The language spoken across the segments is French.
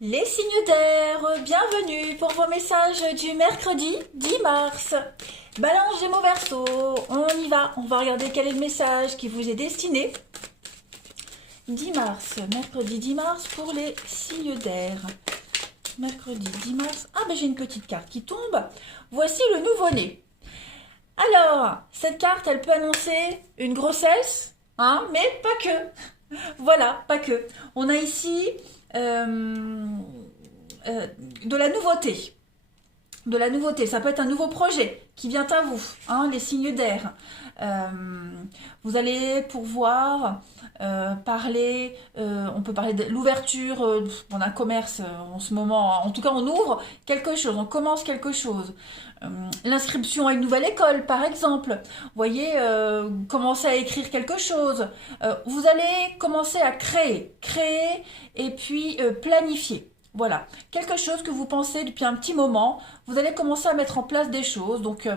Les signes d'air, bienvenue pour vos messages du mercredi 10 mars. Balance Gémeaux Verseau, on y va, on va regarder quel est le message qui vous est destiné. 10 mars, mercredi 10 mars pour les signes d'air. Mercredi 10 mars, ah ben j'ai une petite carte qui tombe. Voici le nouveau-né. Alors, cette carte, elle peut annoncer une grossesse, hein, mais pas que. Voilà, pas que. On a ici euh, de la nouveauté. De la nouveauté, ça peut être un nouveau projet qui vient à vous, hein, les signes d'air. Euh, vous allez pouvoir parler, on peut parler de l'ouverture d'un commerce en ce moment. En tout cas, on ouvre quelque chose, on commence quelque chose. L'inscription à une nouvelle école, par exemple. Vous voyez, commencer à écrire quelque chose. Vous allez commencer à créer et puis planifier. Voilà, quelque chose que vous pensez depuis un petit moment, vous allez commencer à mettre en place des choses. Donc,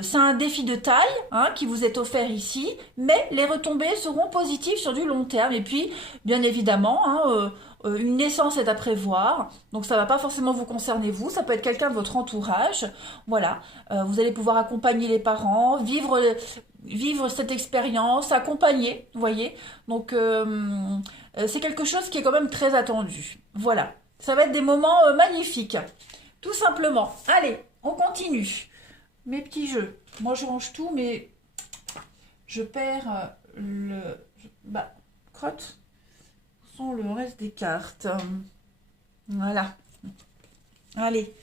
c'est un défi de taille hein, qui vous est offert ici, mais les retombées seront positives sur du long terme. Et puis, bien évidemment, hein, une naissance est à prévoir, donc ça ne va pas forcément vous concerner vous, ça peut être quelqu'un de votre entourage. Voilà, vous allez pouvoir accompagner les parents, vivre cette expérience, accompagner, vous voyez. Donc, c'est quelque chose qui est quand même très attendu. Voilà. Ça va être des moments magnifiques, tout simplement. Allez, on continue. Mes petits jeux. Moi, je range tout, mais je perds Bah, crotte. Où sont le reste des cartes? Voilà. Allez.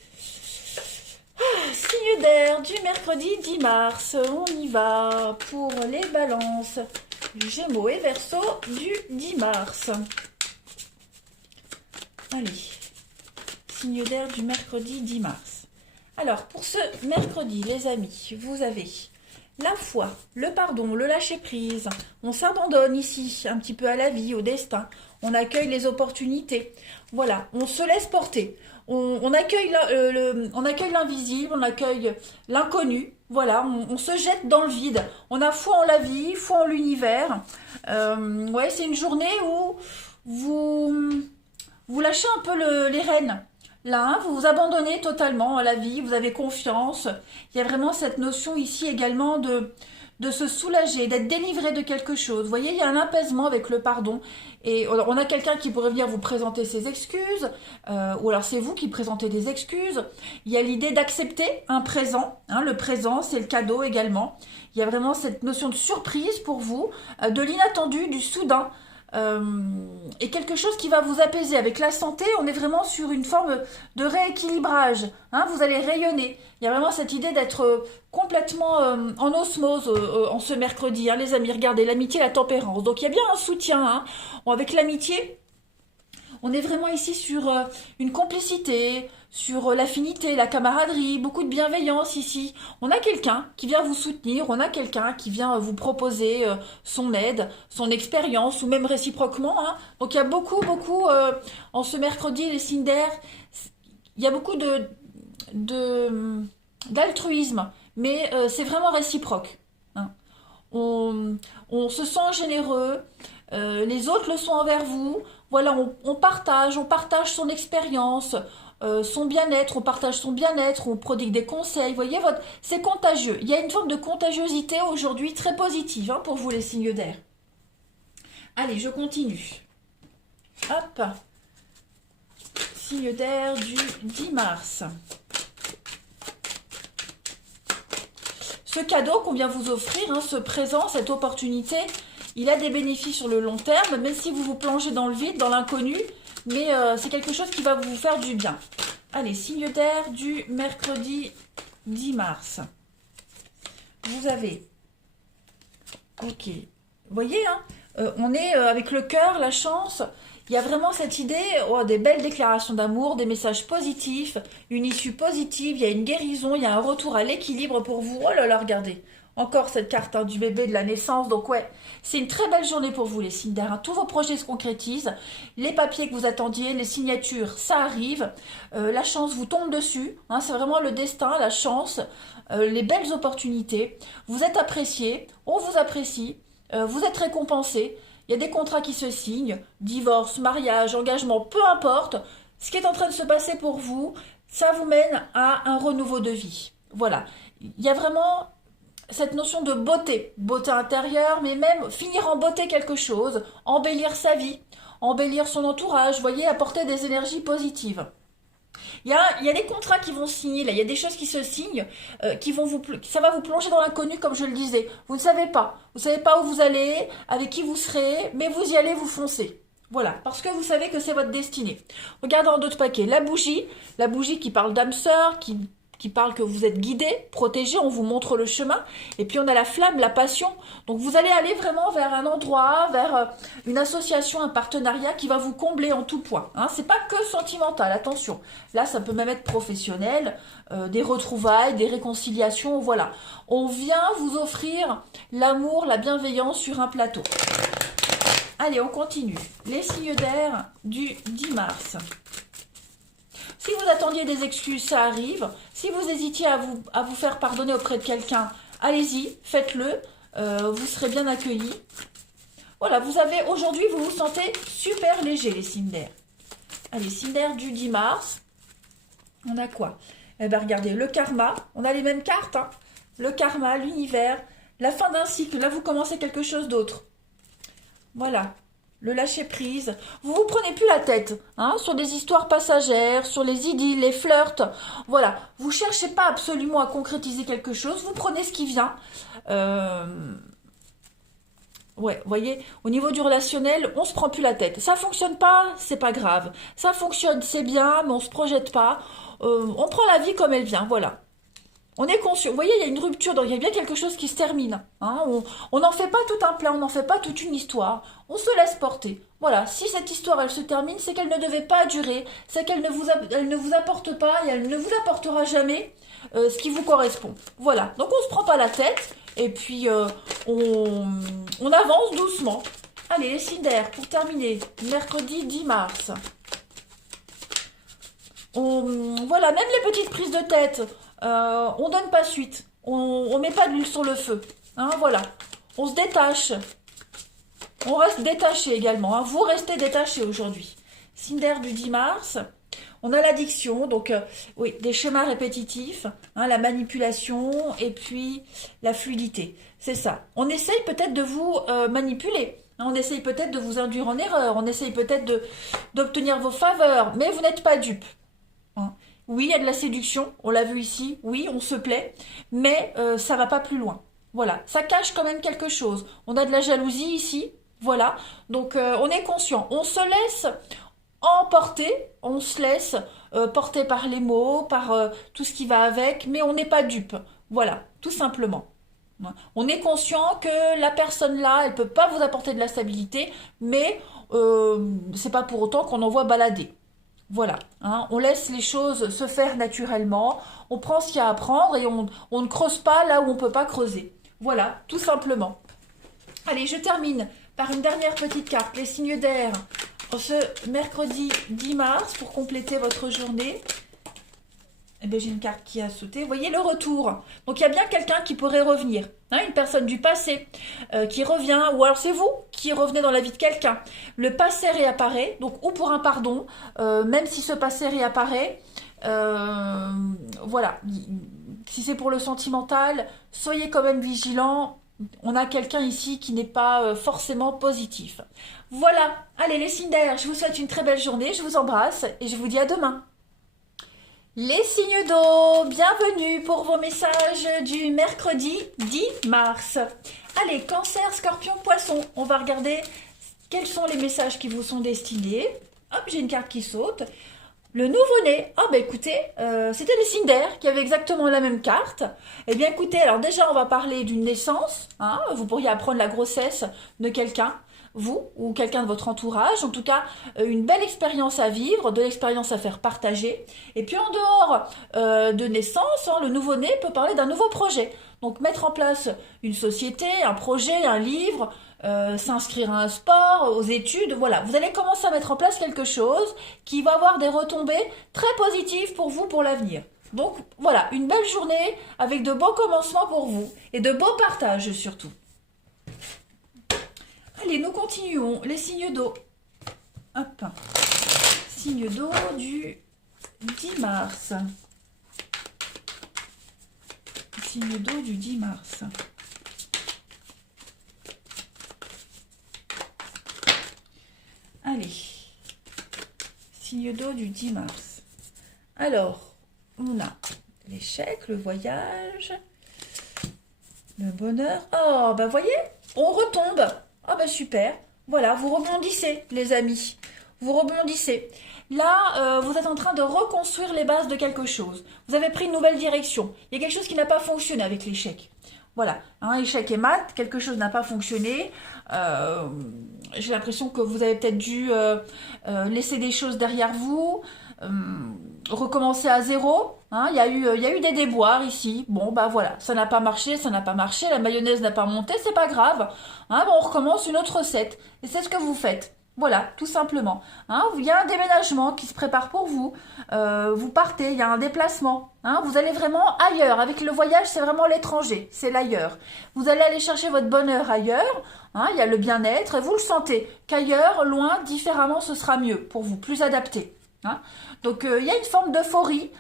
Signe d'air du mercredi 10 mars. On y va pour les balances. Gémeaux et Verseau du 10 mars. Allez, signe d'air du mercredi 10 mars. Alors, pour ce mercredi, les amis, vous avez la foi, le pardon, le lâcher-prise. On s'abandonne ici un petit peu à la vie, au destin. On accueille les opportunités. Voilà, on se laisse porter. On accueille l'invisible, on accueille l'inconnu. Voilà, on se jette dans le vide. On a foi en la vie, foi en l'univers. Ouais, c'est une journée où vous lâchez un peu les rênes. Là, hein, vous vous abandonnez totalement à la vie, vous avez confiance. Il y a vraiment cette notion ici également de se soulager, d'être délivré de quelque chose. Vous voyez, il y a un apaisement avec le pardon. Et on a quelqu'un qui pourrait venir vous présenter ses excuses, ou alors c'est vous qui présentez des excuses. Il y a l'idée d'accepter un présent. Hein, le présent, c'est le cadeau également. Il y a vraiment cette notion de surprise pour vous, de l'inattendu, du soudain. Et quelque chose qui va vous apaiser. Avec la santé, on est vraiment sur une forme de rééquilibrage. Hein, vous allez rayonner. Il y a vraiment cette idée d'être complètement en osmose en ce mercredi. Hein, les amis, regardez, l'amitié, la tempérance. Donc il y a bien un soutien. Hein. Bon, avec l'amitié, on est vraiment ici sur une complicité, sur l'affinité, la camaraderie, beaucoup de bienveillance ici. On a quelqu'un qui vient vous soutenir, on a quelqu'un qui vient vous proposer son aide, son expérience, ou même réciproquement. Hein. Donc il y a beaucoup, en ce mercredi, les signes d'air, il y a beaucoup d'altruisme, mais c'est vraiment réciproque. Hein. On se sent généreux, les autres le sont envers vous. Voilà, on partage son expérience, son bien-être, on partage son bien-être, on prodigue des conseils. Vous voyez, c'est contagieux. Il y a une forme de contagiosité aujourd'hui très positive hein, pour vous les signes d'air. Allez, je continue. Hop, signe d'air du 10 mars. Ce cadeau qu'on vient vous offrir, hein, ce présent, cette opportunité, il a des bénéfices sur le long terme, même si vous vous plongez dans le vide, dans l'inconnu, mais c'est quelque chose qui va vous faire du bien. Allez, signe d'air du mercredi 10 mars. Vous avez... Ok. Vous voyez, hein, on est avec le cœur, la chance. Il y a vraiment cette idée, des belles déclarations d'amour, des messages positifs, une issue positive, il y a une guérison, il y a un retour à l'équilibre pour vous. Oh là là, regardez. Encore cette carte hein, du bébé, de la naissance. Donc ouais, c'est une très belle journée pour vous les signes d'air. Hein. Tous vos projets se concrétisent. Les papiers que vous attendiez, les signatures, ça arrive. La chance vous tombe dessus. Hein. C'est vraiment le destin, la chance, les belles opportunités. Vous êtes apprécié, on vous apprécie, vous êtes récompensé. Il y a des contrats qui se signent, divorce, mariage, engagement, peu importe. ce qui est en train de se passer pour vous, ça vous mène à un renouveau de vie. Voilà. Il y a vraiment cette notion de beauté, beauté intérieure, mais même finir en beauté quelque chose, embellir sa vie, embellir son entourage, vous voyez, apporter des énergies positives. Il y a des contrats qui vont signer, là, il y a des choses qui se signent, ça va vous plonger dans l'inconnu, comme je le disais. Vous ne savez pas. Vous ne savez pas où vous allez, avec qui vous serez, mais vous y allez, vous foncez. Voilà, parce que vous savez que c'est votre destinée. Regardez en d'autres paquets. La bougie qui parle d'âme sœur, qui parle que vous êtes guidé, protégé, on vous montre le chemin. Et puis on a la flamme, la passion. Donc vous allez aller vraiment vers un endroit, vers une association, un partenariat qui va vous combler en tout point. Hein, c'est pas que sentimental, attention. Là, ça peut même être professionnel, des retrouvailles, des réconciliations, voilà. On vient vous offrir l'amour, la bienveillance sur un plateau. Allez, on continue. Les signes d'air du 10 mars. Si vous attendiez des excuses, ça arrive. Si vous hésitiez à vous faire pardonner auprès de quelqu'un, allez-y, faites-le. Vous serez bien accueillis. Voilà, aujourd'hui, vous vous sentez super léger, les signes d'air. Allez, signes d'air du 10 mars. On a quoi? Eh bien, regardez, le karma. On a les mêmes cartes. Hein. Le karma, l'univers, la fin d'un cycle. Là, vous commencez quelque chose d'autre. Voilà. Le lâcher prise. Vous vous prenez plus la tête hein, sur des histoires passagères, sur les idylles, les flirts. Voilà. Vous cherchez pas absolument à concrétiser quelque chose. Vous prenez ce qui vient. Ouais, vous voyez, au niveau du relationnel, on se prend plus la tête. Ça fonctionne pas, c'est pas grave. Ça fonctionne, c'est bien, mais on se projette pas. On prend la vie comme elle vient. Voilà. On est conscient. Vous voyez, il y a une rupture, donc il y a bien quelque chose qui se termine. Hein. On n'en fait pas tout un plat, on n'en fait pas toute une histoire. On se laisse porter. Voilà, si cette histoire, elle se termine, c'est qu'elle ne devait pas durer, c'est qu'elle elle ne vous apporte pas et elle ne vous apportera jamais ce qui vous correspond. Voilà, donc on ne se prend pas la tête et puis on avance doucement. Allez, les signes d'air, pour terminer, mercredi 10 mars. Voilà, même les petites prises de tête, on donne pas suite, on met pas de l'huile sur le feu, hein, voilà, on se détache, on reste détaché également, hein, vous restez détaché aujourd'hui. Signe d'air du 10 mars, on a l'addiction, donc oui, des schémas répétitifs, hein, la manipulation et puis la fluidité, c'est ça. On essaye peut-être de vous manipuler. On essaye peut-être de vous induire en erreur, on essaye peut-être d'obtenir vos faveurs, mais vous n'êtes pas dupe. Hein. Oui, il y a de la séduction, on l'a vu ici, oui, on se plaît, mais ça va pas plus loin. Voilà, ça cache quand même quelque chose. On a de la jalousie ici, voilà, donc on est conscient, on se laisse emporter, on se laisse porter par les mots, par tout ce qui va avec, mais on n'est pas dupe, voilà, tout simplement. On est conscient que la personne là, elle peut pas vous apporter de la stabilité, mais c'est pas pour autant qu'on envoie balader. Voilà, hein, on laisse les choses se faire naturellement, on prend ce qu'il y a à prendre et on ne creuse pas là où on ne peut pas creuser. Voilà, tout simplement. Allez, je termine par une dernière petite carte, les signes d'air, ce mercredi 10 mars, pour compléter votre journée. Eh bien, j'ai une carte qui a sauté. Vous voyez le retour. Donc, il y a bien quelqu'un qui pourrait revenir. Hein, une personne du passé qui revient. Ou alors, c'est vous qui revenez dans la vie de quelqu'un. Le passé réapparaît. Donc, ou pour un pardon. Même si ce passé réapparaît. Voilà. Si c'est pour le sentimental, soyez quand même vigilants. On a quelqu'un ici qui n'est pas forcément positif. Voilà. Allez, les signes d'air. Je vous souhaite une très belle journée. Je vous embrasse. Et je vous dis à demain. Les signes d'eau, bienvenue pour vos messages du mercredi 10 mars. Allez, cancer, scorpion, poisson, on va regarder quels sont les messages qui vous sont destinés. Hop, j'ai une carte qui saute. Le nouveau-né, ah bah écoutez, c'était les signes d'air qui avaient exactement la même carte. Eh bien écoutez, alors déjà on va parler d'une naissance, hein, vous pourriez apprendre la grossesse de quelqu'un. Vous ou quelqu'un de votre entourage, en tout cas une belle expérience à vivre, de l'expérience à faire partager. Et puis en dehors de naissance, hein, le nouveau-né peut parler d'un nouveau projet. Donc mettre en place une société, un projet, un livre, s'inscrire à un sport, aux études, voilà. Vous allez commencer à mettre en place quelque chose qui va avoir des retombées très positives pour vous pour l'avenir. Donc voilà, une belle journée avec de beaux commencements pour vous et de beaux partages surtout. Allez, nous continuons. Les signes d'eau. Hop. signe d'eau du 10 mars. Signe d'eau du 10 mars. Allez, signe d'eau du 10 mars. Alors, on a l'échec, le voyage, le bonheur. Oh, bah voyez, on retombe. Ah bah super. Voilà, vous rebondissez, les amis. Vous rebondissez. Là, vous êtes en train de reconstruire les bases de quelque chose. Vous avez pris une nouvelle direction. Il y a quelque chose qui n'a pas fonctionné avec l'échec. Voilà, hein, échec et maths, quelque chose n'a pas fonctionné. J'ai l'impression que vous avez peut-être dû laisser des choses derrière vous, recommencer à zéro. Hein, il y a eu des déboires ici. Bon, bah voilà, ça n'a pas marché, la mayonnaise n'a pas monté, c'est pas grave. Hein, bon, on recommence une autre recette. Et c'est ce que vous faites. Voilà, tout simplement. Hein, il y a un déménagement qui se prépare pour vous. Vous partez, il y a un déplacement. Hein, vous allez vraiment ailleurs. Avec le voyage, c'est vraiment l'étranger, c'est l'ailleurs. Vous allez aller chercher votre bonheur ailleurs. Hein, il y a le bien-être et vous le sentez qu'ailleurs, loin, différemment, ce sera mieux pour vous, plus adapté. Hein. Donc, il y a une forme d'euphorie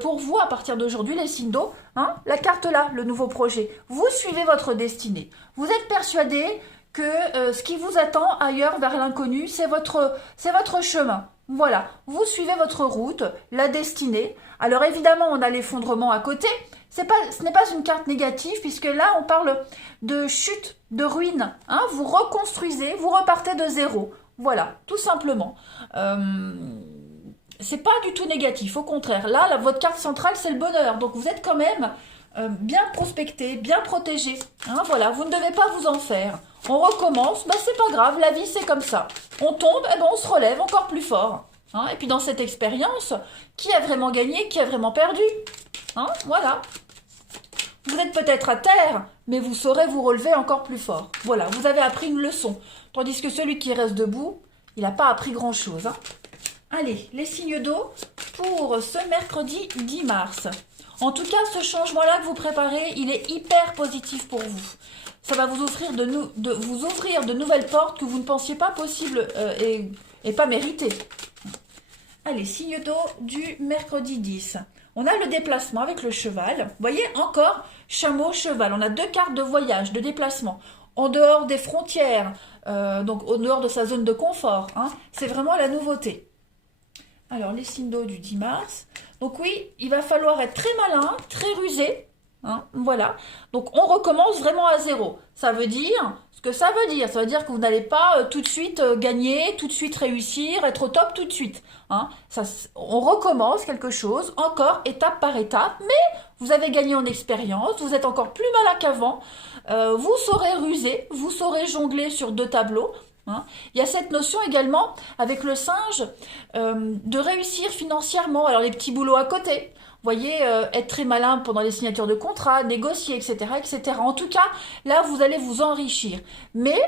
pour vous à partir d'aujourd'hui, les signes d'eau. Hein, la carte là, le nouveau projet. Vous suivez votre destinée. Vous êtes persuadé que ce qui vous attend ailleurs vers l'inconnu, c'est votre chemin. Voilà, vous suivez votre route, la destinée. Alors évidemment, on a l'effondrement à côté. Ce n'est pas une carte négative, puisque là, on parle de chute, de ruine. Hein, vous reconstruisez, vous repartez de zéro. Voilà, tout simplement. C'est pas du tout négatif, au contraire. Là, votre carte centrale, c'est le bonheur. Donc vous êtes quand même bien prospecté, bien protégé. Hein, voilà, vous ne devez pas vous en faire. On recommence, bah c'est pas grave, la vie c'est comme ça. On tombe, et ben on se relève encore plus fort. Hein, et puis dans cette expérience, qui a vraiment gagné, qui a vraiment perdu? Hein, voilà. Vous êtes peut-être à terre, mais vous saurez vous relever encore plus fort. Voilà, vous avez appris une leçon. Tandis que celui qui reste debout, il n'a pas appris grand-chose. Hein. Allez, les signes d'eau pour ce mercredi 10 mars. En tout cas, ce changement-là que vous préparez, il est hyper positif pour vous. Ça va vous offrir vous ouvrir de nouvelles portes que vous ne pensiez pas possibles et pas méritées. Allez, signe d'eau du mercredi 10. On a le déplacement avec le cheval. Vous voyez, encore chameau, cheval. On a deux cartes de voyage, de déplacement. En dehors des frontières, donc en dehors de sa zone de confort. Hein, c'est vraiment la nouveauté. Alors, les signes d'eau du 10 mars. Donc oui, il va falloir être très malin, très rusé. Hein, voilà. Donc, on recommence vraiment à zéro. Ça veut dire ce que ça veut dire. Ça veut dire que vous n'allez pas tout de suite gagner, tout de suite réussir, être au top tout de suite. Hein. On recommence quelque chose, encore étape par étape, mais vous avez gagné en expérience, vous êtes encore plus malin qu'avant. Vous saurez ruser, vous saurez jongler sur deux tableaux. Hein. Il y a cette notion également avec le singe de réussir financièrement. Alors les petits boulots à côté, vous voyez, être très malin pendant les signatures de contrats, négocier, etc., etc. En tout cas, là, vous allez vous enrichir. Mais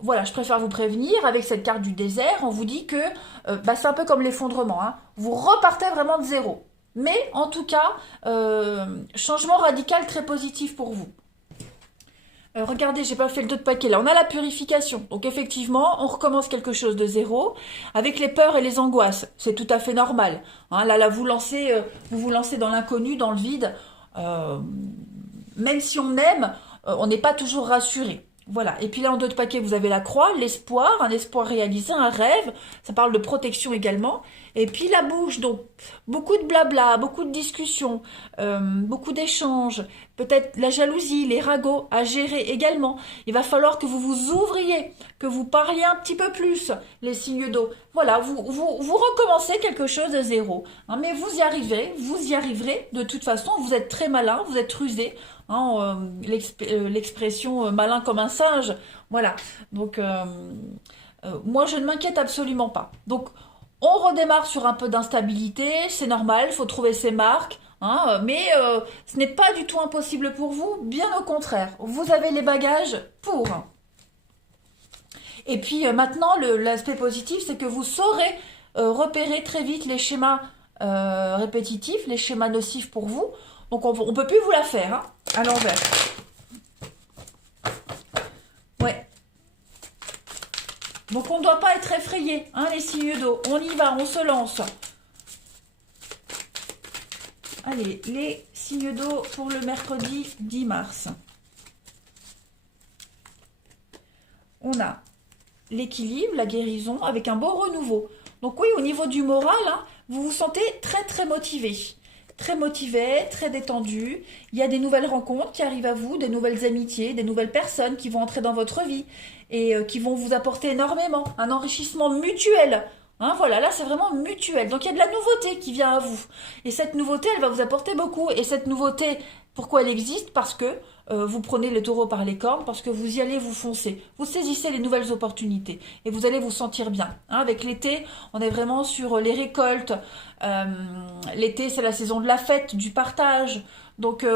voilà, je préfère vous prévenir, avec cette carte du désert, on vous dit que c'est un peu comme l'effondrement. Hein. Vous repartez vraiment de zéro. Mais en tout cas, changement radical très positif pour vous. Regardez, j'ai pas fait le 2 de paquet. Là, on a la purification. Donc effectivement, on recommence quelque chose de zéro avec les peurs et les angoisses. C'est tout à fait normal. Hein, là, vous vous lancez dans l'inconnu, dans le vide. Même si on aime, on n'est pas toujours rassuré. Voilà. Et puis là, en 2 de paquet, vous avez la croix, l'espoir, un espoir réalisé, un rêve. Ça parle de protection également. Et puis la bouche, donc beaucoup de blabla, beaucoup de discussions, beaucoup d'échanges. Peut-être la jalousie, les ragots à gérer également. Il va falloir que vous vous ouvriez, que vous parliez un petit peu plus, les signes d'eau. Voilà, vous recommencez quelque chose de zéro. Hein, mais vous y arriverez. De toute façon, vous êtes très malin, vous êtes rusé. Hein, l'expression malin comme un singe. Voilà. Donc, moi, je ne m'inquiète absolument pas. Donc, on redémarre sur un peu d'instabilité. C'est normal, il faut trouver ses marques. Hein, mais ce n'est pas du tout impossible pour vous, bien au contraire. Vous avez les bagages pour. Et puis maintenant, l'aspect positif, c'est que vous saurez repérer très vite les schémas répétitifs, les schémas nocifs pour vous. Donc on ne peut plus vous la faire hein, à l'envers. Donc on ne doit pas être effrayé, hein, les signes d'eau. On y va, on se lance. Allez, les signes d'eau pour le mercredi 10 mars. On a l'équilibre, la guérison, avec un beau renouveau. Donc oui, au niveau du moral, hein, vous vous sentez très très motivé. Très motivé, très détendu. Il y a des nouvelles rencontres qui arrivent à vous, des nouvelles amitiés, des nouvelles personnes qui vont entrer dans votre vie et qui vont vous apporter énormément, un enrichissement mutuel. Hein, voilà, là c'est vraiment mutuel. Donc il y a de la nouveauté qui vient à vous. Et cette nouveauté, elle va vous apporter beaucoup. Et cette nouveauté, pourquoi elle existe? Parce que vous prenez le taureau par les cornes, parce que vous y allez, vous foncez. Vous saisissez les nouvelles opportunités et vous allez vous sentir bien. Hein, avec l'été, on est vraiment sur les récoltes. L'été, c'est la saison de la fête, du partage. Donc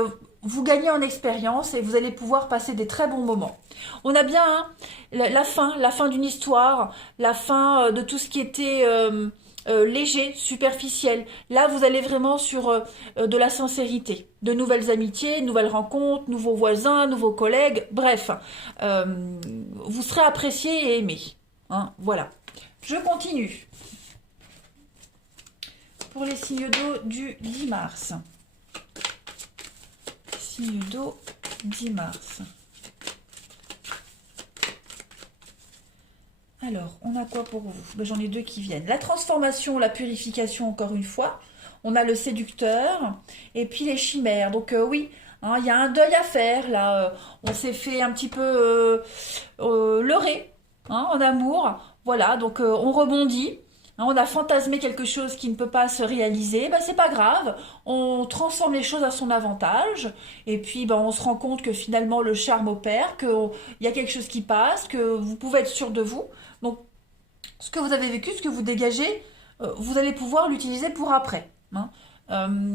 vous gagnez en expérience et vous allez pouvoir passer des très bons moments. On a bien hein, la fin d'une histoire, la fin de tout ce qui était léger, superficiel. Là, vous allez vraiment sur de la sincérité, de nouvelles amitiés, nouvelles rencontres, nouveaux voisins, nouveaux collègues, bref. Vous serez apprécié et aimé. Hein, voilà. Je continue. Pour les signes d'eau du 10 mars. Signe d'eau 10 mars. Alors, on a quoi pour vous? Ben, j'en ai deux qui viennent. La transformation, la purification, encore une fois. On a le séducteur et puis les chimères. Donc oui, hein, il y a un deuil à faire. Là, on s'est fait un petit peu leurrer hein, en amour. Voilà, donc on rebondit. Hein, on a fantasmé quelque chose qui ne peut pas se réaliser. Ben, c'est pas grave. On transforme les choses à son avantage. Et puis, ben, on se rend compte que finalement, le charme opère, qu'il y a quelque chose qui passe, que vous pouvez être sûr de vous. Donc, ce que vous avez vécu, ce que vous dégagez, vous allez pouvoir l'utiliser pour après. Hein.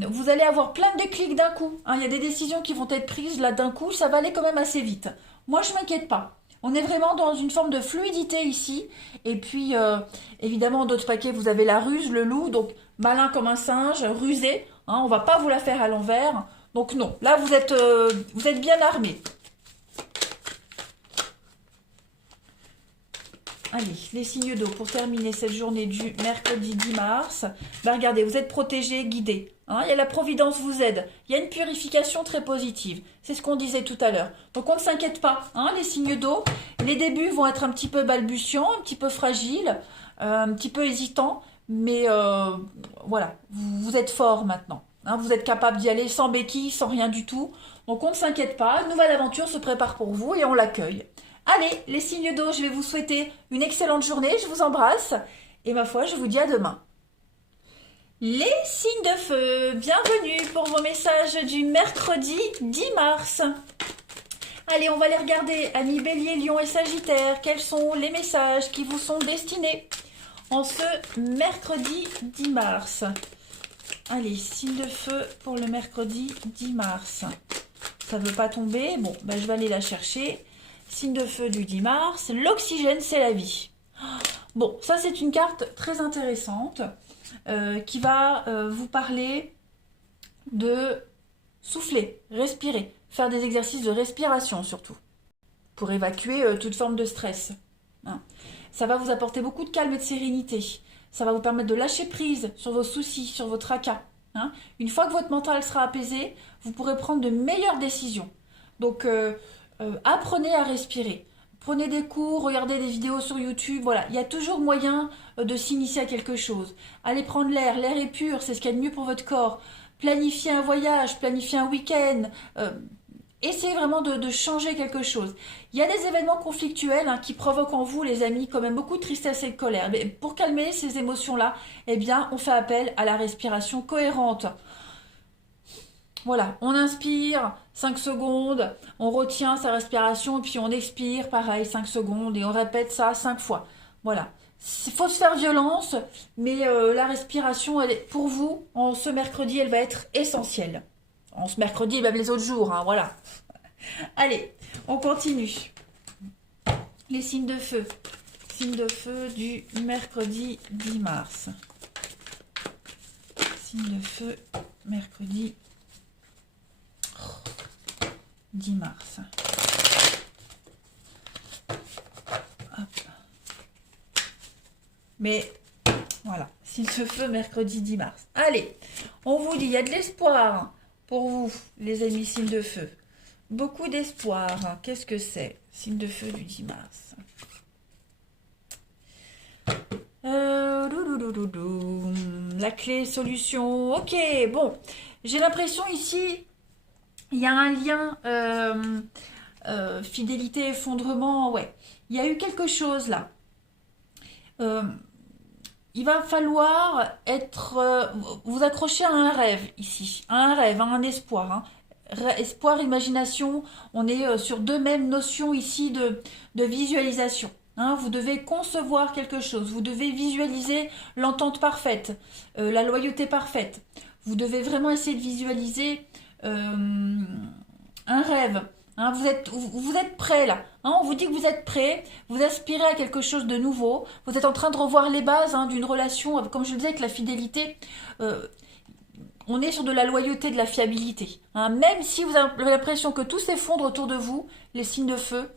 Vous allez avoir plein de déclics d'un coup. Hein. Il y a des décisions qui vont être prises là d'un coup, ça va aller quand même assez vite. Moi, je ne m'inquiète pas. On est vraiment dans une forme de fluidité ici. Et puis, évidemment, d'autres paquets, vous avez la ruse, le loup, donc malin comme un singe, rusé. Hein. On ne va pas vous la faire à l'envers. Donc non, là, vous êtes bien armés. Allez, les signes d'eau pour terminer cette journée du mercredi 10 mars. Ben regardez, vous êtes protégés, guidés. Hein, il y a la providence vous aide. Il y a une purification très positive. C'est ce qu'on disait tout à l'heure. Donc on ne s'inquiète pas. Hein, les signes d'eau, les débuts vont être un petit peu balbutiants, un petit peu fragiles, un petit peu hésitants. Mais voilà, vous êtes fort maintenant. Hein, vous êtes capable d'y aller sans béquille, sans rien du tout. Donc on ne s'inquiète pas. Une nouvelle aventure se prépare pour vous et on l'accueille. Allez, les signes d'eau, je vais vous souhaiter une excellente journée. Je vous embrasse. Et ma foi, je vous dis à demain. Les signes de feu, bienvenue pour vos messages du mercredi 10 mars. Allez, on va les regarder. Amis Bélier, Lion et Sagittaire, quels sont les messages qui vous sont destinés en ce mercredi 10 mars? Allez, signe de feu pour le mercredi 10 mars. Ça ne veut pas tomber. Bon, ben, je vais aller la chercher. Signe de feu du 10 mars, l'oxygène c'est la vie. Bon, ça c'est une carte très intéressante qui va vous parler de souffler, respirer, faire des exercices de respiration surtout, pour évacuer toute forme de stress. Hein. Ça va vous apporter beaucoup de calme et de sérénité. Ça va vous permettre de lâcher prise sur vos soucis, sur vos tracas. Hein. Une fois que votre mental sera apaisé, vous pourrez prendre de meilleures décisions. Donc, apprenez à respirer. Prenez des cours, regardez des vidéos sur YouTube. Voilà, il y a toujours moyen de s'initier à quelque chose. Allez prendre l'air. L'air est pur, c'est ce qu'il y a de mieux pour votre corps. Planifiez un voyage, planifiez un week-end. Essayez vraiment de changer quelque chose. Il y a des événements conflictuels hein, qui provoquent en vous, les amis, quand même beaucoup de tristesse et de colère. Mais pour calmer ces émotions-là, eh bien, on fait appel à la respiration cohérente. Voilà, on inspire 5 secondes, on retient sa respiration, puis on expire, pareil, 5 secondes, et on répète ça 5 fois. Voilà, il faut se faire violence, mais la respiration, elle est, pour vous, en ce mercredi, elle va être essentielle. En ce mercredi, et même les autres jours, hein, voilà. Allez, on continue. Les signes de feu. Signes de feu du mercredi 10 mars. Signes de feu, mercredi 10 mars. Hop. Mais voilà, signe de feu, mercredi 10 mars. Allez, on vous dit, il y a de l'espoir pour vous, les amis signes de feu. Beaucoup d'espoir. Qu'est-ce que c'est? Signe de feu du 10 mars. La clé, solution. Ok, bon. J'ai l'impression ici, il y a un lien fidélité, effondrement. Ouais, il y a eu quelque chose là. Il va falloir vous accrocher à un rêve ici, à un rêve, à un espoir. Hein. Espoir, imagination, on est sur deux mêmes notions ici de visualisation. Hein. Vous devez concevoir quelque chose, vous devez visualiser l'entente parfaite, la loyauté parfaite. Vous devez vraiment essayer de visualiser un rêve. Hein, vous êtes prêt là. Hein, on vous dit que vous êtes prêt, vous aspirez à quelque chose de nouveau. Vous êtes en train de revoir les bases d'une relation. Comme je le disais avec la fidélité, on est sur de la loyauté, de la fiabilité. Hein, même si vous avez l'impression que tout s'effondre autour de vous, les signes de feu,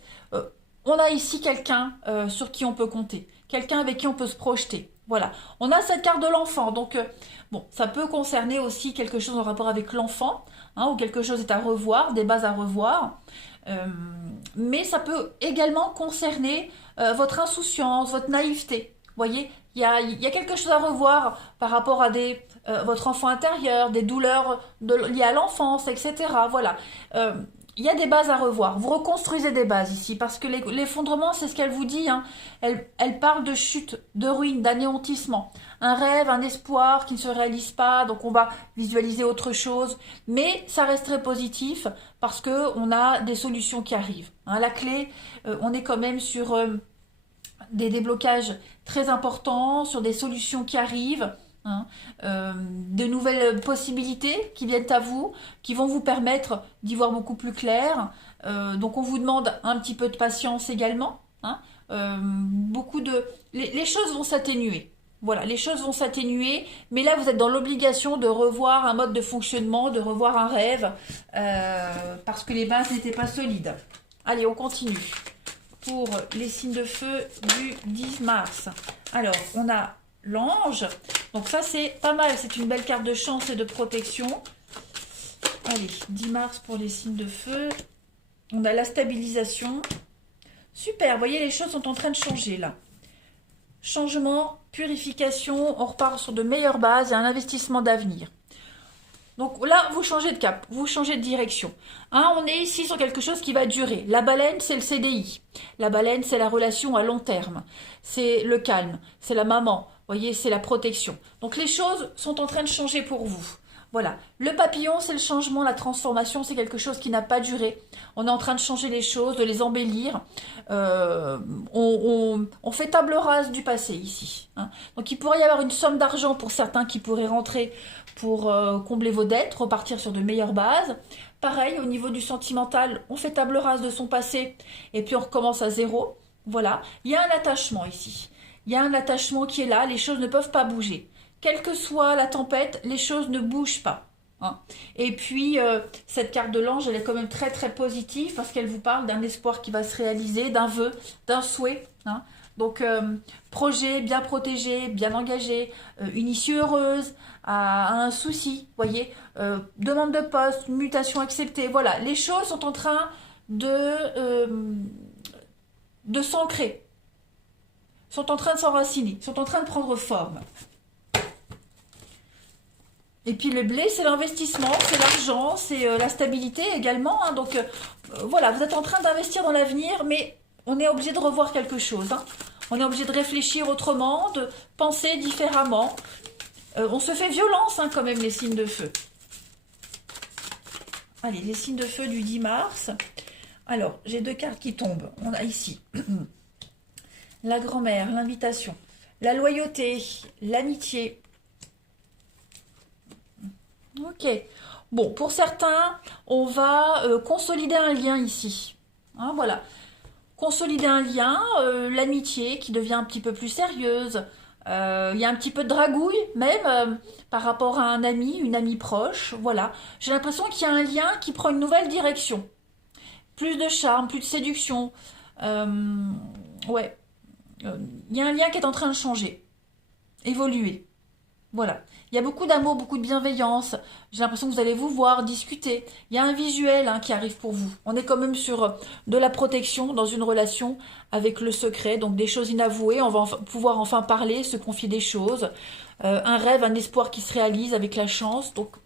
on a ici quelqu'un sur qui on peut compter. Quelqu'un avec qui on peut se projeter. Voilà. On a cette carte de l'enfant. Donc, bon, ça peut concerner aussi quelque chose en rapport avec l'enfant. Hein, ou quelque chose est à revoir, des bases à revoir. Mais ça peut également concerner votre insouciance, votre naïveté. Vous voyez, il y a quelque chose à revoir par rapport à votre enfant intérieur, des douleurs liées à l'enfance, etc. Voilà. Il y a des bases à revoir. Vous reconstruisez des bases ici, parce que l'effondrement, c'est ce qu'elle vous dit. Hein. Elle parle de chute, de ruine, d'anéantissement. Un rêve, un espoir qui ne se réalise pas, donc on va visualiser autre chose. Mais ça reste très positif, parce qu'on a des solutions qui arrivent. Hein. La clé, on est quand même sur des déblocages très importants, sur des solutions qui arrivent. Hein, de nouvelles possibilités qui viennent à vous, qui vont vous permettre d'y voir beaucoup plus clair. Donc on vous demande un petit peu de patience également. Hein, les choses vont s'atténuer. Voilà, les choses vont s'atténuer, mais là vous êtes dans l'obligation de revoir un mode de fonctionnement, de revoir un rêve, parce que les bases n'étaient pas solides. Allez, on continue. Pour les signes de feu du 10 mars. Alors, on a l'ange. Donc ça, c'est pas mal. C'est une belle carte de chance et de protection. Allez, 10 mars pour les signes de feu. On a la stabilisation. Super, vous voyez, les choses sont en train de changer là. Changement, purification, on repart sur de meilleures bases et un investissement d'avenir. Donc là, vous changez de cap, vous changez de direction. Hein, on est ici sur quelque chose qui va durer. La baleine, c'est le CDI. La baleine, c'est la relation à long terme. C'est le calme, c'est la maman. Vous voyez, c'est la protection. Donc les choses sont en train de changer pour vous. Voilà. Le papillon, c'est le changement, la transformation, c'est quelque chose qui n'a pas duré. On est en train de changer les choses, de les embellir. On fait table rase du passé ici. Hein. Donc il pourrait y avoir une somme d'argent pour certains qui pourraient rentrer pour combler vos dettes, repartir sur de meilleures bases. Pareil, au niveau du sentimental, on fait table rase de son passé et puis on recommence à zéro. Voilà. Il y a un attachement ici. Il y a un attachement qui est là, les choses ne peuvent pas bouger. Quelle que soit la tempête, les choses ne bougent pas. Hein. Et puis, cette carte de l'ange, elle est quand même très très positive parce qu'elle vous parle d'un espoir qui va se réaliser, d'un vœu, d'un souhait. Hein. Donc, projet bien protégé, bien engagé, une issue heureuse, à un souci, voyez, demande de poste, mutation acceptée. Voilà, les choses sont en train de s'ancrer, sont en train de s'enraciner, sont en train de prendre forme. Et puis le blé, c'est l'investissement, c'est l'argent, c'est la stabilité également. Hein. Donc voilà, vous êtes en train d'investir dans l'avenir, mais on est obligé de revoir quelque chose. Hein. On est obligé de réfléchir autrement, de penser différemment. On se fait violence hein, quand même, les signes de feu. Allez, les signes de feu du 10 mars. Alors, j'ai deux cartes qui tombent. On a ici la grand-mère, l'invitation, la loyauté, l'amitié. Ok. Bon, pour certains, on va consolider un lien ici. Hein, voilà. Consolider un lien, l'amitié qui devient un petit peu plus sérieuse. Il y a un petit peu de dragouille, même par rapport à un ami, une amie proche. Voilà. J'ai l'impression qu'il y a un lien qui prend une nouvelle direction. Plus de charme, plus de séduction. Ouais. Il y a un lien qui est en train de changer. évoluer. Voilà. Il y a beaucoup d'amour, beaucoup de bienveillance. J'ai l'impression que vous allez vous voir, discuter. Il y a un visuel hein, qui arrive pour vous. On est quand même sur de la protection dans une relation avec le secret, donc des choses inavouées. On va pouvoir enfin parler, se confier des choses. Un rêve, un espoir qui se réalise avec la chance. Donc,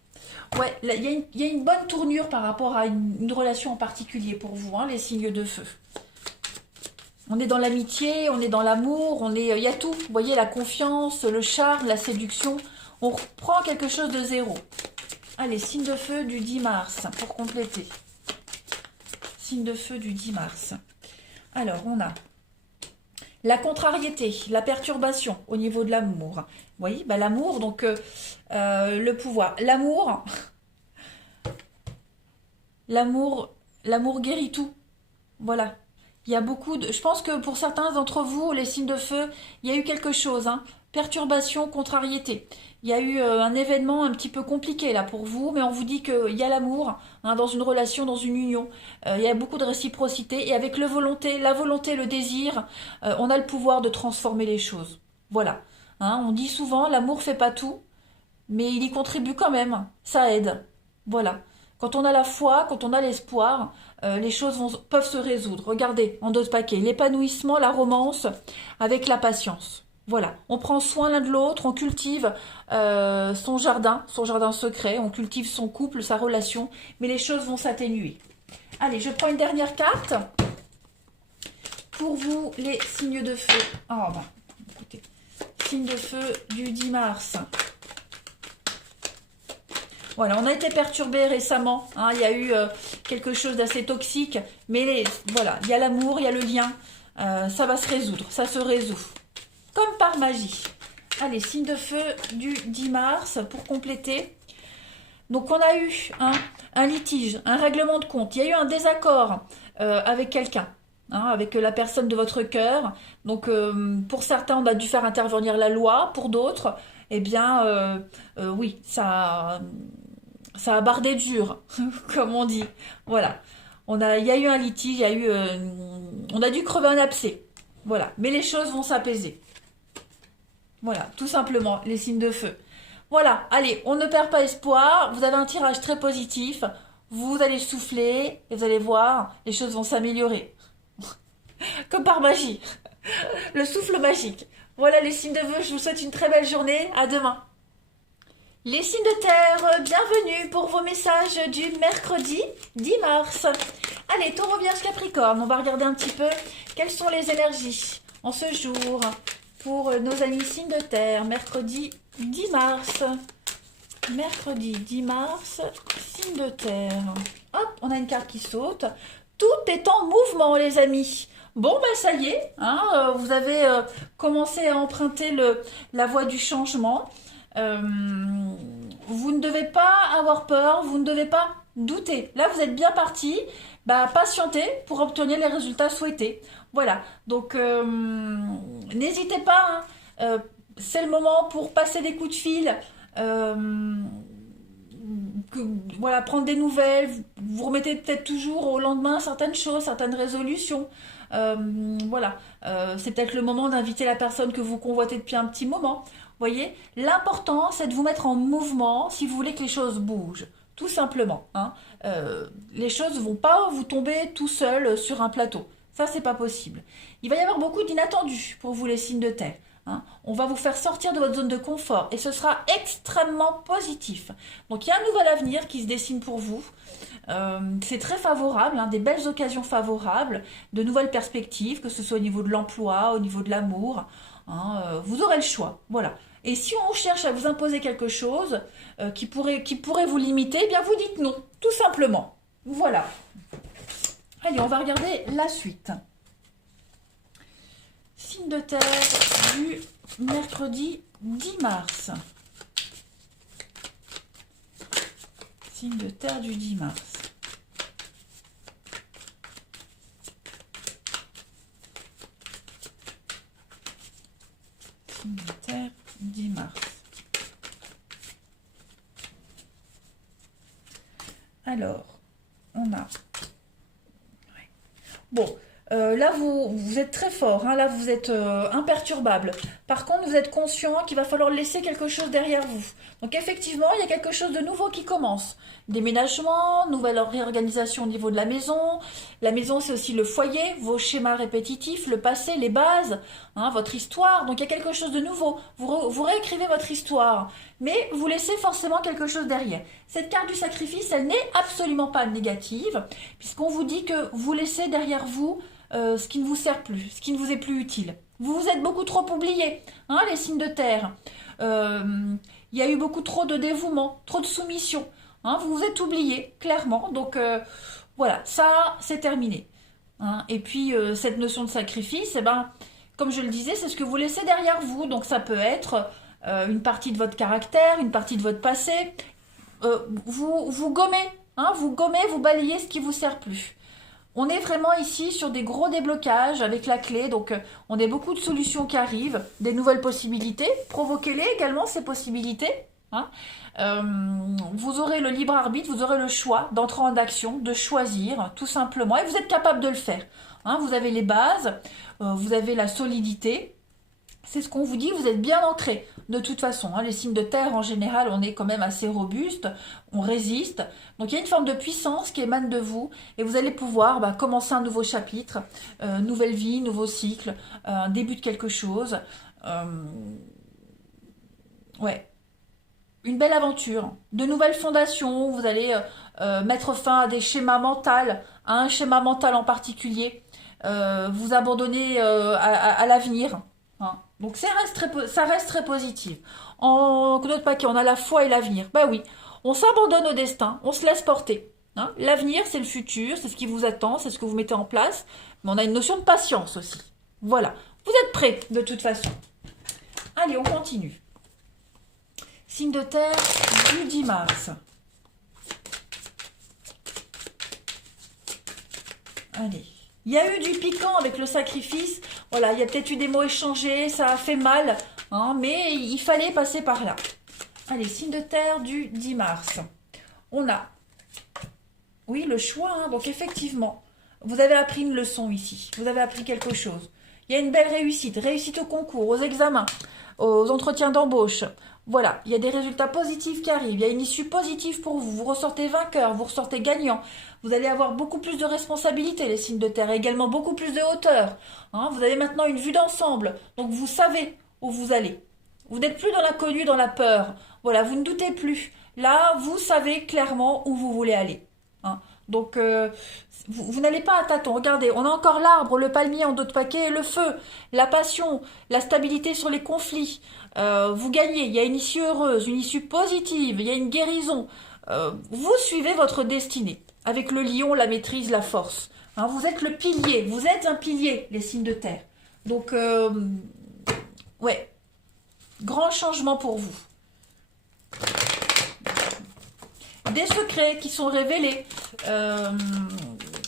ouais, là, il y a une bonne tournure par rapport à une relation en particulier pour vous, hein, les signes de feu. On est dans l'amitié, on est dans l'amour, il y a tout. Vous voyez, la confiance, le charme, la séduction. On reprend quelque chose de zéro. Allez, signe de feu du 10 mars, pour compléter. Signe de feu du 10 mars. Alors, on a la contrariété, la perturbation au niveau de l'amour. Vous voyez, bah, l'amour, donc le pouvoir. L'amour guérit tout. Voilà. Il y a beaucoup de... Je pense que pour certains d'entre vous, les signes de feu, il y a eu quelque chose, hein. Perturbation, contrariété. Il y a eu un événement un petit peu compliqué là pour vous, mais on vous dit qu'il y a l'amour hein, dans une relation, dans une union. Il y a beaucoup de réciprocité et avec la volonté, le désir, on a le pouvoir de transformer les choses. Voilà. Hein, on dit souvent, l'amour fait pas tout, mais il y contribue quand même. Ça aide. Voilà. Quand on a la foi, quand on a l'espoir, les choses peuvent se résoudre. Regardez, en 2 paquets, l'épanouissement, la romance, avec la patience. Voilà, on prend soin l'un de l'autre, on cultive son jardin secret, on cultive son couple, sa relation, mais les choses vont s'atténuer. Allez, je prends une dernière carte pour vous, les signes de feu. Oh, bah, écoutez, signe de feu du 10 mars. Voilà, on a été perturbé récemment. Hein, il y a eu quelque chose d'assez toxique. Mais voilà, il y a l'amour, il y a le lien. Ça va se résoudre, ça se résout. Comme par magie. Allez, signe de feu du 10 mars pour compléter. Donc on a eu un litige, un règlement de compte. Il y a eu un désaccord avec quelqu'un. Hein, avec la personne de votre cœur. Donc pour certains, on a dû faire intervenir la loi. Pour d'autres, eh bien, oui, ça a bardé dur, comme on dit. Voilà. Il y a eu un litige, on a dû crever un abcès. Voilà. Mais les choses vont s'apaiser. Voilà, tout simplement, les signes de feu. Voilà, allez, on ne perd pas espoir. Vous avez un tirage très positif. Vous allez souffler et vous allez voir, les choses vont s'améliorer. Comme par magie. Le souffle magique. Voilà les signes de feu. Je vous souhaite une très belle journée. À demain. Les signes de terre, bienvenue pour vos messages du mercredi 10 mars. Allez, Taureau, Vierge, Capricorne, on va regarder un petit peu quelles sont les énergies en ce jour pour nos amis signes de terre. Mercredi 10 mars. Mercredi 10 mars, signe de terre. Hop, on a une carte qui saute. Tout est en mouvement, les amis. Bon, ben ça y est, hein, vous avez commencé à emprunter la voie du changement. Vous ne devez pas avoir peur, vous ne devez pas douter. Là, vous êtes bien parti. Bah, patientez pour obtenir les résultats souhaités. Voilà. Donc, n'hésitez pas. Hein. C'est le moment pour passer des coups de fil. Voilà, prendre des nouvelles. Vous remettez peut-être toujours au lendemain certaines choses, certaines résolutions. Voilà. C'est peut-être le moment d'inviter la personne que vous convoitez depuis un petit moment. Voyez, l'important, c'est de vous mettre en mouvement si vous voulez que les choses bougent. Tout simplement. Hein. Les choses ne vont pas vous tomber tout seul sur un plateau. Ça, c'est pas possible. Il va y avoir beaucoup d'inattendus pour vous, les signes de terre. Hein. On va vous faire sortir de votre zone de confort et ce sera extrêmement positif. Donc, il y a un nouvel avenir qui se dessine pour vous. C'est très favorable, hein, des belles occasions favorables, de nouvelles perspectives, que ce soit au niveau de l'emploi, au niveau de l'amour. Hein, vous aurez le choix. Voilà. Et si on cherche à vous imposer quelque chose qui pourrait vous limiter, eh bien vous dites non, tout simplement. Voilà. Allez, on va regarder la suite. Signe de terre du mercredi 10 mars. Signe de terre du 10 mars. Signe de terre 10 mars. Alors, on a... Bon, là, vous êtes très fort. Hein, là, vous êtes imperturbable. Par contre, vous êtes conscient qu'il va falloir laisser quelque chose derrière vous. Donc effectivement, il y a quelque chose de nouveau qui commence. Déménagement, nouvelle réorganisation au niveau de la maison. La maison, c'est aussi le foyer, vos schémas répétitifs, le passé, les bases, hein, votre histoire. Donc il y a quelque chose de nouveau. Vous réécrivez votre histoire, mais vous laissez forcément quelque chose derrière. Cette carte du sacrifice, elle n'est absolument pas négative, puisqu'on vous dit que vous laissez derrière vous ce qui ne vous sert plus, ce qui ne vous est plus utile. Vous vous êtes beaucoup trop oubliés, hein, les signes de terre. Il y a eu beaucoup trop de dévouement, trop de soumission. Hein, vous vous êtes oubliés, clairement. Donc voilà, ça, c'est terminé. Hein. Et puis, cette notion de sacrifice, eh ben, comme je le disais, c'est ce que vous laissez derrière vous. Donc ça peut être une partie de votre caractère, une partie de votre passé. Vous gommez, hein, vous balayez ce qui vous sert plus. On est vraiment ici sur des gros déblocages avec la clé, donc on a beaucoup de solutions qui arrivent, des nouvelles possibilités. Provoquez-les également, ces possibilités. Hein. Vous aurez le libre arbitre, vous aurez le choix d'entrer en action, de choisir, tout simplement, et vous êtes capable de le faire. Hein. Vous avez les bases, vous avez la solidité. C'est ce qu'on vous dit, vous êtes bien ancré. De toute façon, hein, les signes de terre, en général, on est quand même assez robuste, on résiste. Donc il y a une forme de puissance qui émane de vous et vous allez pouvoir commencer un nouveau chapitre, nouvelle vie, nouveau cycle, début de quelque chose. Ouais, une belle aventure, de nouvelles fondations, vous allez mettre fin à des schémas mentaux, à un schéma mental en particulier, vous abandonner à l'avenir. Hein. Donc ça reste très positif. En notre paquet, on a la foi et l'avenir. Bah oui, on s'abandonne au destin, on se laisse porter. Hein. L'avenir, c'est le futur, c'est ce qui vous attend, c'est ce que vous mettez en place. Mais on a une notion de patience aussi. Voilà, vous êtes prêts de toute façon. Allez, on continue. Signe de terre du 10 mars. Allez. Il y a eu du piquant avec le sacrifice. Voilà, il y a peut-être eu des mots échangés, ça a fait mal, hein, mais il fallait passer par là. Allez, signe de terre du 10 mars. On a, oui, le choix. Hein, donc effectivement, vous avez appris une leçon ici. Vous avez appris quelque chose. Il y a une belle réussite. Réussite au concours, aux examens, aux entretiens d'embauche. Voilà, il y a des résultats positifs qui arrivent. Il y a une issue positive pour vous. Vous ressortez vainqueur, vous ressortez gagnant. Vous allez avoir beaucoup plus de responsabilités, les signes de terre, et également beaucoup plus de hauteur. Hein, vous avez maintenant une vue d'ensemble, donc vous savez où vous allez. Vous n'êtes plus dans l'inconnu, dans la peur. Voilà, vous ne doutez plus. Là, vous savez clairement où vous voulez aller. Hein. Donc, vous n'allez pas à tâtons. Regardez, on a encore l'arbre, le palmier en dos de paquet, le feu, la passion, la stabilité sur les conflits. Vous gagnez, il y a une issue heureuse, une issue positive, il y a une guérison. Vous suivez votre destinée. Avec le lion, la maîtrise, la force. Hein, vous êtes le pilier, vous êtes un pilier, les signes de terre. Donc, ouais, grand changement pour vous. Des secrets qui sont révélés.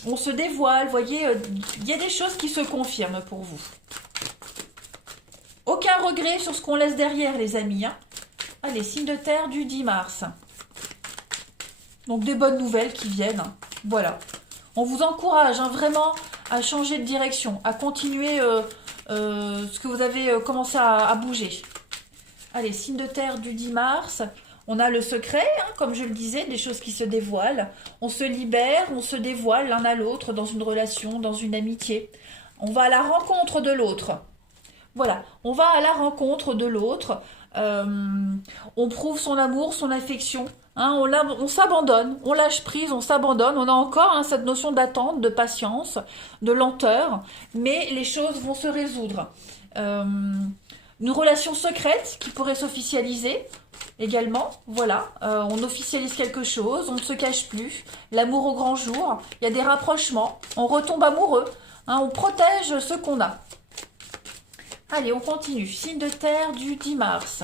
On se dévoile, vous voyez, il y a des choses qui se confirment pour vous. Aucun regret sur ce qu'on laisse derrière, les amis. Hein. Allez, signe de terre du 10 mars. Donc des bonnes nouvelles qui viennent. Voilà. On vous encourage hein, vraiment à changer de direction, à continuer ce que vous avez commencé à bouger. Allez, signe de terre du 10 mars. On a le secret, hein, comme je le disais, des choses qui se dévoilent. On se libère, on se dévoile l'un à l'autre dans une relation, dans une amitié. On va à la rencontre de l'autre. Voilà, on va à la rencontre de l'autre. On prouve son amour, son affection. Hein, on s'abandonne, on lâche prise, on s'abandonne. On a encore hein, cette notion d'attente, de patience, de lenteur. Mais les choses vont se résoudre. Une relation secrète qui pourrait s'officialiser également. Voilà, on officialise quelque chose, on ne se cache plus. L'amour au grand jour. Il y a des rapprochements. On retombe amoureux. Hein, on protège ce qu'on a. Allez, on continue. Signe de terre du 10 mars.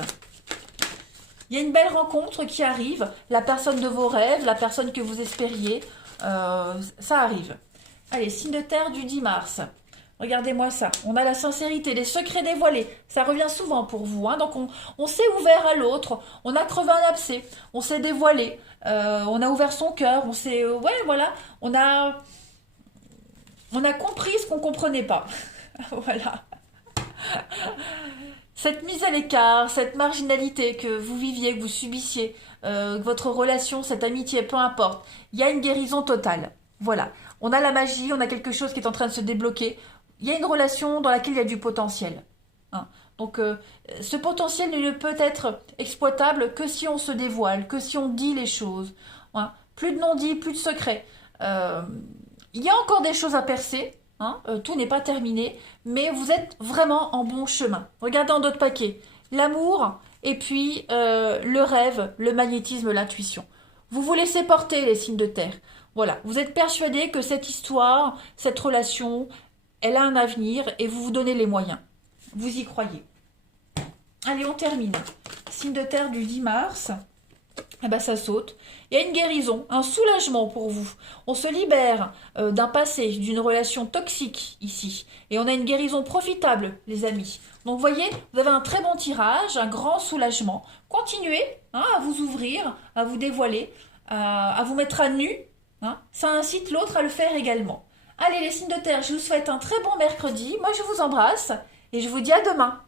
Il y a une belle rencontre qui arrive. La personne de vos rêves, la personne que vous espériez. Ça arrive. Allez, signe de terre du 10 mars. Regardez-moi ça. On a la sincérité, les secrets dévoilés. Ça revient souvent pour vous. Hein. Donc, on s'est ouvert à l'autre. On a crevé un abcès. On s'est dévoilé. On a ouvert son cœur. On s'est... ouais, voilà. On a compris ce qu'on ne comprenait pas. Voilà. Cette mise à l'écart, cette marginalité que vous viviez, que vous subissiez, votre relation, cette amitié, peu importe, il y a une guérison totale. Voilà. On a la magie, on a quelque chose qui est en train de se débloquer. Il y a une relation dans laquelle il y a du potentiel. Hein. Donc, ce potentiel ne peut être exploitable que si on se dévoile, que si on dit les choses. Hein. Plus de non-dits, plus de secrets. Il y a encore des choses à percer. Hein, tout n'est pas terminé, mais vous êtes vraiment en bon chemin. Regardez en d'autres paquets. L'amour et puis le rêve, le magnétisme, l'intuition. Vous vous laissez porter les signes de terre. Voilà, vous êtes persuadé que cette histoire, cette relation, elle a un avenir et vous vous donnez les moyens. Vous y croyez. Allez, on termine. Signe de terre du 10 mars. Eh ben, ça saute. Il y a une guérison, un soulagement pour vous. On se libère d'un passé, d'une relation toxique ici. Et on a une guérison profitable, les amis. Donc, vous voyez, vous avez un très bon tirage, un grand soulagement. Continuez hein, à vous ouvrir, à vous dévoiler, à vous mettre à nu. Hein. Ça incite l'autre à le faire également. Allez, les signes de terre, je vous souhaite un très bon mercredi. Moi, je vous embrasse et je vous dis à demain.